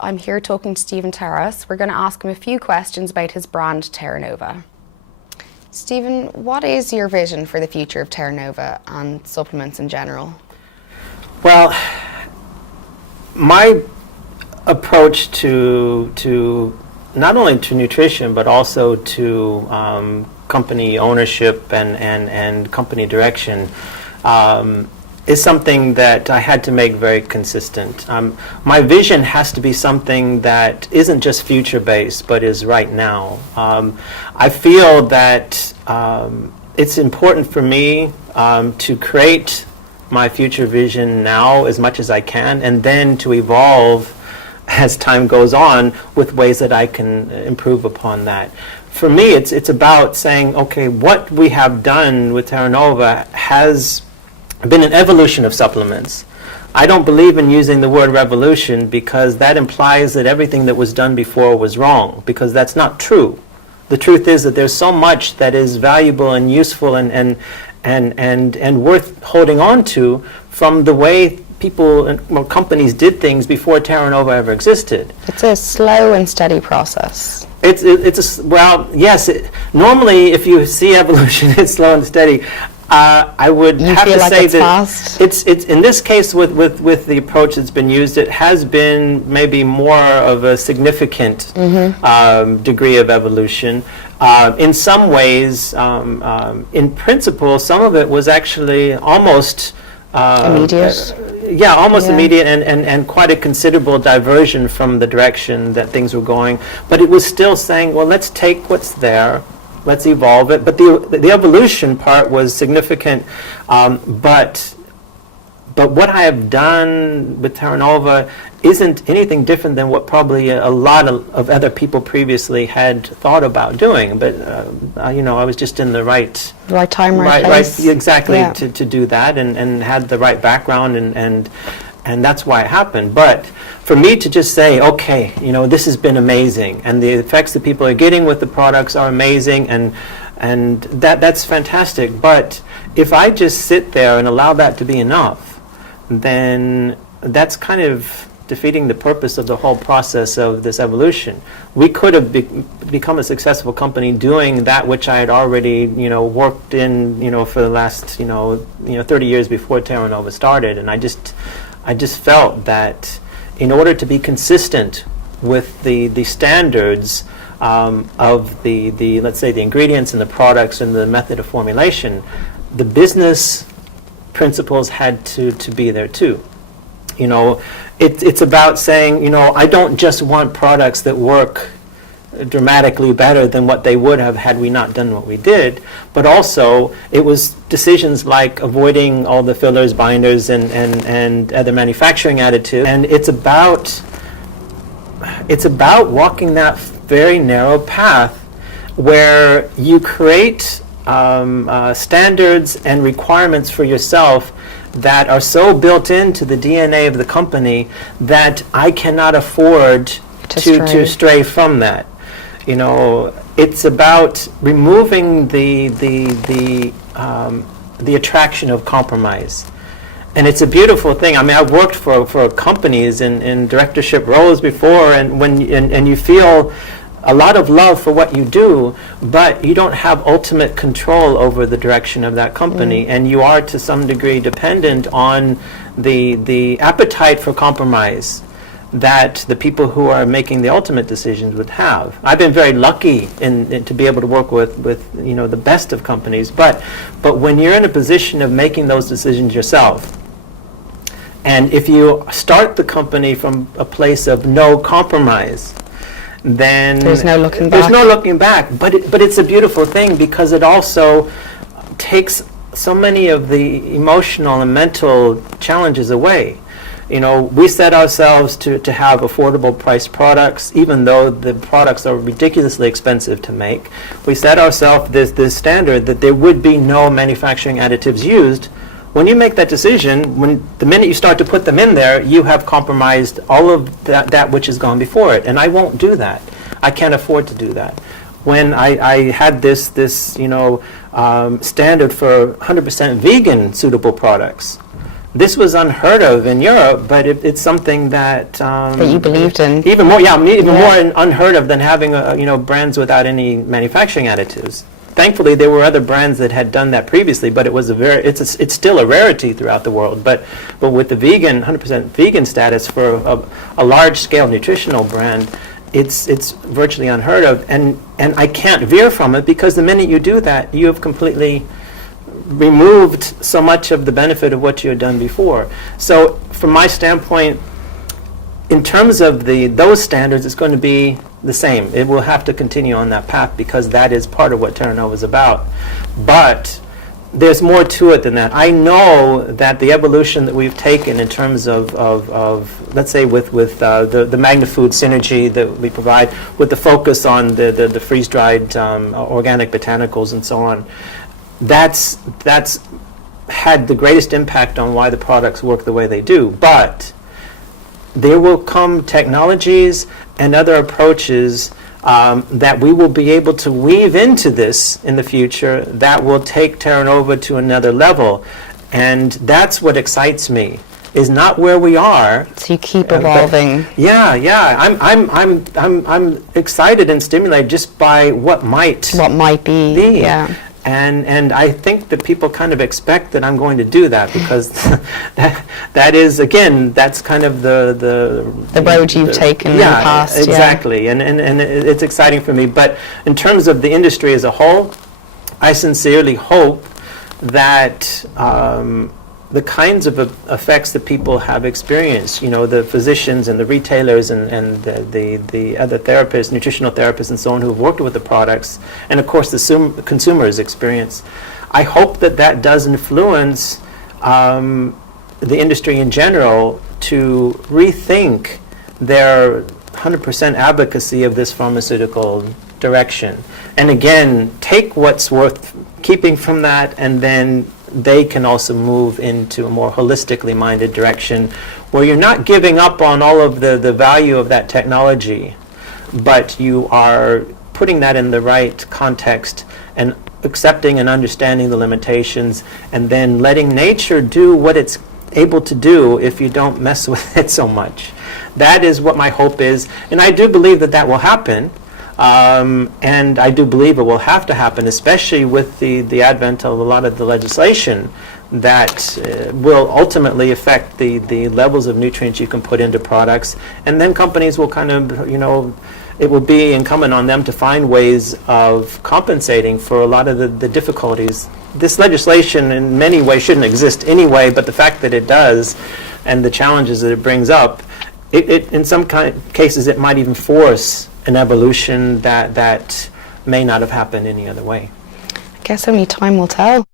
I'm here talking to Stephen Terrass. We're going to ask him a few questions about his brand Terra Nova. Stephen, what is your vision for the future of Terra Nova and supplements in general? Well, my approach to not only to nutrition but also to company ownership and company direction is something that I had to make very consistent. My vision has to be something that isn't just future-based, but is right now. I feel that it's important for me to create my future vision now as much as I can, and then to evolve as time goes on with ways that I can improve upon that. For me, it's about saying, okay, what we have done with Terra Nova has been an evolution of supplements. I don't believe in using the word revolution because that implies that everything that was done before was wrong, because that's not true. The truth is that there's so much that is valuable and useful and worth holding on to from the way people and companies did things before Terra Nova ever existed. It's a slow and steady process. Well, yes. Normally, if you see evolution, it's slow and steady. I would have to say that it's in this case with the approach that's been used, it has been maybe more of a significant degree of evolution. In some ways, in principle, some of it was actually almost immediate. Immediate and quite a considerable diversion from the direction that things were going. But it was still saying, well, let's take what's there, let's evolve it. But the evolution part was significant. But what I have done with Terra Nova isn't anything different than what probably a lot of other people previously had thought about doing. But I was just in the right time, right place. Exactly, yeah. to do that, and had the right background, and that's why it happened. But for me to just say, okay, this has been amazing, and the effects that people are getting with the products are amazing, and that's fantastic. But if I just sit there and allow that to be enough, then that's kind of defeating the purpose of the whole process of this evolution. We could have become a successful company doing that which I had already, worked in, for the last, 30 years before Terra Nova started. And I just felt that in order to be consistent with the standards of the let's say the ingredients and the products and the method of formulation, the business principles had to be there too. It's about saying, I don't just want products that work dramatically better than what they would have had we not done what we did, but also it was decisions like avoiding all the fillers, binders, and other manufacturing additives. And it's about walking that very narrow path where you create standards and requirements for yourself that are so built into the DNA of the company that I cannot afford to stray from that. It's about removing the attraction of compromise. And it's a beautiful thing. I mean, I've worked for companies in directorship roles before, and you feel a lot of love for what you do, but you don't have ultimate control over the direction of that company, and you are to some degree dependent on the appetite for compromise that the people who are making the ultimate decisions would have. I've been very lucky to be able to work with the best of companies, but when you're in a position of making those decisions yourself, and if you start the company from a place of no compromise, then there's no looking back. There's no looking back. But it's a beautiful thing because it also takes so many of the emotional and mental challenges away. We set ourselves to have affordable priced products, even though the products are ridiculously expensive to make. We set ourselves this standard that there would be no manufacturing additives used. When you make that decision, the minute you start to put them in there, you have compromised all of that which has gone before it. And I won't do that. I can't afford to do that. When I had this standard for 100% vegan suitable products, This was unheard of in Europe, but it's something that that you believed in. Even more, more unheard of than having brands without any manufacturing additives. Thankfully, there were other brands that had done that previously, but it was it's still a rarity throughout the world. But with the 100% vegan status for a large-scale nutritional brand, it's virtually unheard of, and I can't veer from it, because the minute you do that, you have completely removed so much of the benefit of what you had done before. So from my standpoint, in terms of those standards, it's going to be the same. It will have to continue on that path, because that is part of what Terra Nova is about. But there's more to it than that. I know that the evolution that we've taken in terms of let's say with the Magna-Food synergy that we provide, with the focus on the freeze-dried organic botanicals and so on, that's had the greatest impact on why the products work the way they do. But there will come technologies and other approaches that we will be able to weave into this in the future that will take Terra Nova to another level. And that's what excites me, is not where we are. So you keep evolving. I'm excited and stimulated just by what might be. Yeah. And I think that people kind of expect that I'm going to do that, because that is, again, that's kind of the road you've taken in the past. Exactly. And it's exciting for me. But in terms of the industry as a whole, I sincerely hope that the kinds of effects that people have experienced, the physicians and the retailers and the other therapists, nutritional therapists and so on, who have worked with the products, and of course the consumer's experience, I hope that does influence the industry in general to rethink their 100% advocacy of this pharmaceutical direction. And again, take what's worth keeping from that, and then they can also move into a more holistically minded direction, where you're not giving up on all of the value of that technology, but you are putting that in the right context and accepting and understanding the limitations, and then letting nature do what it's able to do if you don't mess with it so much. That is what my hope is, and I do believe that will happen. And I do believe it will have to happen, especially with the advent of a lot of the legislation that will ultimately affect the levels of nutrients you can put into products. And then companies will kind of, it will be incumbent on them to find ways of compensating for a lot of the difficulties. This legislation in many ways shouldn't exist anyway, but the fact that it does, and the challenges that it brings up, it in some cases it might even force an evolution that may not have happened any other way. I guess only time will tell.